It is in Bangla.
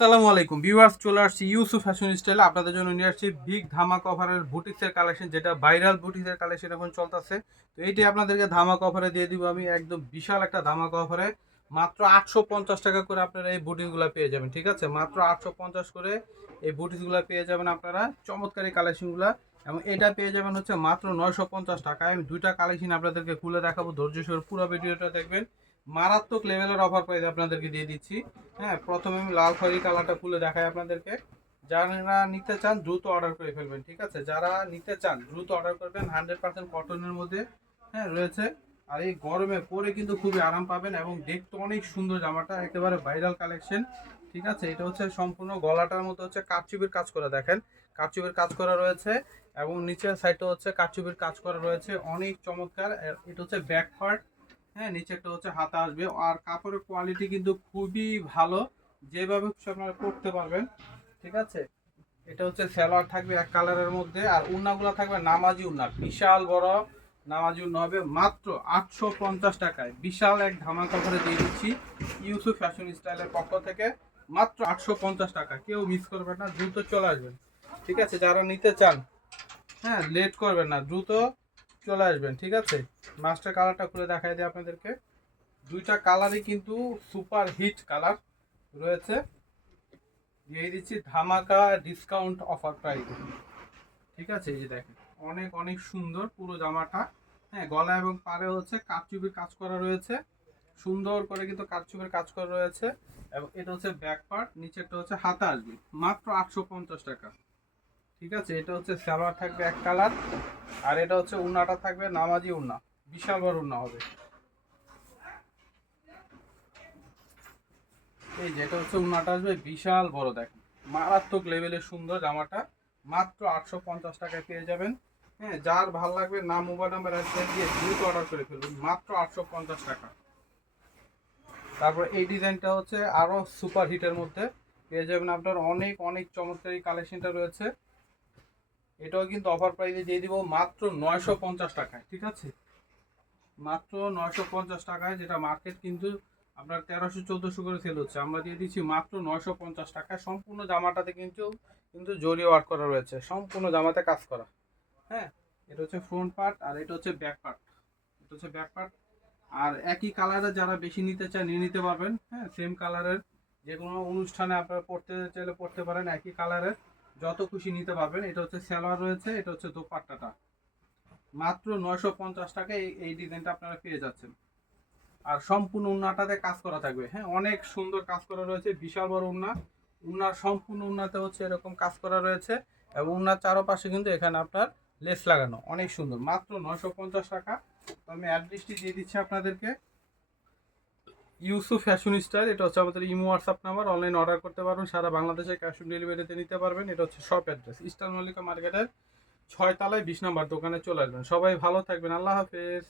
আসসালামু আলাইকুম ভিউয়ার্স, চলে আসছি ইউসুফ ফ্যাশন স্টাইলে আপনাদের জন্য নিয়ে আসছি বিগ ধামাকা অফারের বুটিক্সের কালেকশন, যেটা ভাইরাল বুটিক্সের কালেকশন এখন চলতেছে। তো এইটি আপনাদেরকে ধামাকা অফারে দিয়ে দিব আমি, একদম বিশাল একটা ধামাকা অফারে। মাত্র 850 টাকা করে আপনারা এই বুটিকগুলো পেয়ে যাবেন। ঠিক আছে, মাত্র 850 করে এই বুটিক্সগুলো পেয়ে যাবেন আপনারা, চমৎকার এই কালেকশনগুলো। এবং এটা পেয়ে যাবেন হচ্ছে মাত্র 950 টাকায়। আমি দুইটা কালেকশন আপনাদেরকে খুলে দেখাবো, ধৈর্য সহ পুরো ভিডিওটা দেখবেন। মারাত্মক লেভেলের অফার প্রাইস আপনাদেরকে দিয়ে দিচ্ছি। হ্যাঁ, প্রথমে আমি লাল খয়েরি কালারটা খুলে দেখাই আপনাদেরকে। যারা নিতে চান দ্রুত অর্ডার করে ফেলবেন। ঠিক আছে, যারা নিতে চান দ্রুত অর্ডার করবেন। 100% কটনের মধ্যে হ্যাঁ রয়েছে। আর এই গরমে পরে কিন্তু খুবই আরাম পাবেন এবং দেখতে অনেক সুন্দর জামাটা, একেবারে ভাইরাল কালেকশন। ঠিক আছে, এটা হচ্ছে সম্পূর্ণ গলাটার মতো হচ্ছে কারচুপির কাজ করা, দেখেন কারচুপির কাজ করা রয়েছে। এবং নিচের সাইডটা হচ্ছে কারচুপির কাজ করা রয়েছে, অনেক চমৎকার। এটা হচ্ছে ব্যাক পার্ট। হ্যাঁ, নিচে একটা হচ্ছে হাতা আসবে। আর কাপড়ের কোয়ালিটি কিন্তু খুবই ভালো, যেভাবে খুশি আপনারা করতে পারবেন। ঠিক আছে, এটা হচ্ছে সালোয়ার থাকবে এক কালারের মধ্যে, আর উন্নাগুলো থাকবে নামাজি উন্না, বিশাল বড় নামাজি উন্না হবে। মাত্র 850 টাকায় বিশাল এক ধামাকা করে দিয়ে দিচ্ছি ইউসুফ ফ্যাশন স্টাইলের পক্ষ থেকে। মাত্র 850 টাকা, কেউ মিস করবেন না, দ্রুত চলে আসবেন। ঠিক আছে, যারা নিতে চান হ্যাঁ লেট করবেন না, দ্রুত চলে আসবেন। ঠিক আছে, মাস্টার কালারটা খুলে দেখাই দিই আপনাদেরকে। দুইটা কালারই কিন্তু সুপার হিট কালার রয়েছে। দিয়ে দিচ্ছি ধামাকা ডিসকাউন্ট অফার প্রাইস। ঠিক আছে, এই যে দেখেন অনেক অনেক সুন্দর পুরো জামাটা। হ্যাঁ, গলা এবং পাড়ে হচ্ছে কারচুপির কাজ করা রয়েছে, সুন্দর করে কিন্তু কারচুপির কাজ করা রয়েছে। এবং এটা হচ্ছে ব্যাক পার্ট, নিচে একটা হচ্ছে হাতা আসবে। মাত্র 850 টাকা। ঠিক আছে, এটা হচ্ছে সালোয়ার থাকবে এক কালার, আর এটা হচ্ছে উন্নাটা থাকবে নামাজি উন্না, বিশাল বড় উন্না হবে। এই যেটা হচ্ছে উন্নাটা আসবে বিশাল বড়, দেখেন মারাত্মক লেভেলের সুন্দর জামাটা। মাত্র 850 টাকায় পেয়ে যাবেন। হ্যাঁ, যার ভালো লাগবে নাম, মোবাইল নাম্বার, অ্যাড্রেস দিয়ে দ্রুত অর্ডার করে ফেলবেন। মাত্র 850 টাকা। তারপর এই ডিজাইনটা হচ্ছে আরো সুপার হিটের মধ্যে পেয়ে যাবেন আপনার, অনেক অনেক চমৎকার এই কালেকশনটা রয়েছে। এটাও কিন্তু অফার প্রাইসে দিয়ে দিব মাত্র 950 টাকায়। ঠিক আছে, মাত্র 950 টাকায়, যেটা মার্কেট কিন্তু আপনার 1300-1400 করে সেল হচ্ছে, আমরা দিয়ে দিচ্ছি মাত্র 950 টাকায়। সম্পূর্ণ জামাটাতে কিন্তু কিন্তু জরি ওয়ার্ক করা রয়েছে, সম্পূর্ণ জামাতে কাজ করা। হ্যাঁ, এটা হচ্ছে ফ্রন্ট পার্ট, আর এটা হচ্ছে ব্যাক পার্ট। এটা হচ্ছে ব্যাক পার্ট। আর একই কালারে যারা বেশি নিতে চান নিয়ে নিতে পারবেন। হ্যাঁ, সেম কালারের যে কোনো অনুষ্ঠানে আপনারা পড়তে চাইলে পড়তে পারেন, একই কালারের যত খুশি নিতে পারবেন। এটা হচ্ছে সালোয়ার রয়েছে, এটা হচ্ছে দোপাট্টাটা। মাত্র 950 টাকায় এই ডিজাইনটা আপনারা পেয়ে যাচ্ছেন। আর সম্পূর্ণ উন্নাটাতে কাজ করা থাকবে। হ্যাঁ, অনেক সুন্দর কাজ করা রয়েছে, বিশাল বড় উন্না। উন্নার সম্পূর্ণ উন্নাতে হচ্ছে এরকম কাজ করা রয়েছে, এবং উন্নার চারপাশে কিন্তু এখানে আপনার লেস লাগানো, অনেক সুন্দর। মাত্র 950 টাকা। তো আমি অ্যাড্রেসটি দিয়ে দিচ্ছি আপনাদেরকে, ইউসুফ ফ্যাশন স্টাইল। এটা হচ্ছে আমাদের imo WhatsApp number, online order করতে পারবেন, সারা বাংলাদেশে ক্যাশ অন ডেলিভারিতে নিতে পারবেন। এটা হচ্ছে শপ অ্যাড্রেস ইস্টার্ন মল্লিকা মার্কেটের 6 তলায় 20 নম্বর দোকানে চলে আসবেন। সবাই ভালো থাকবেন, আল্লাহ হাফেজ।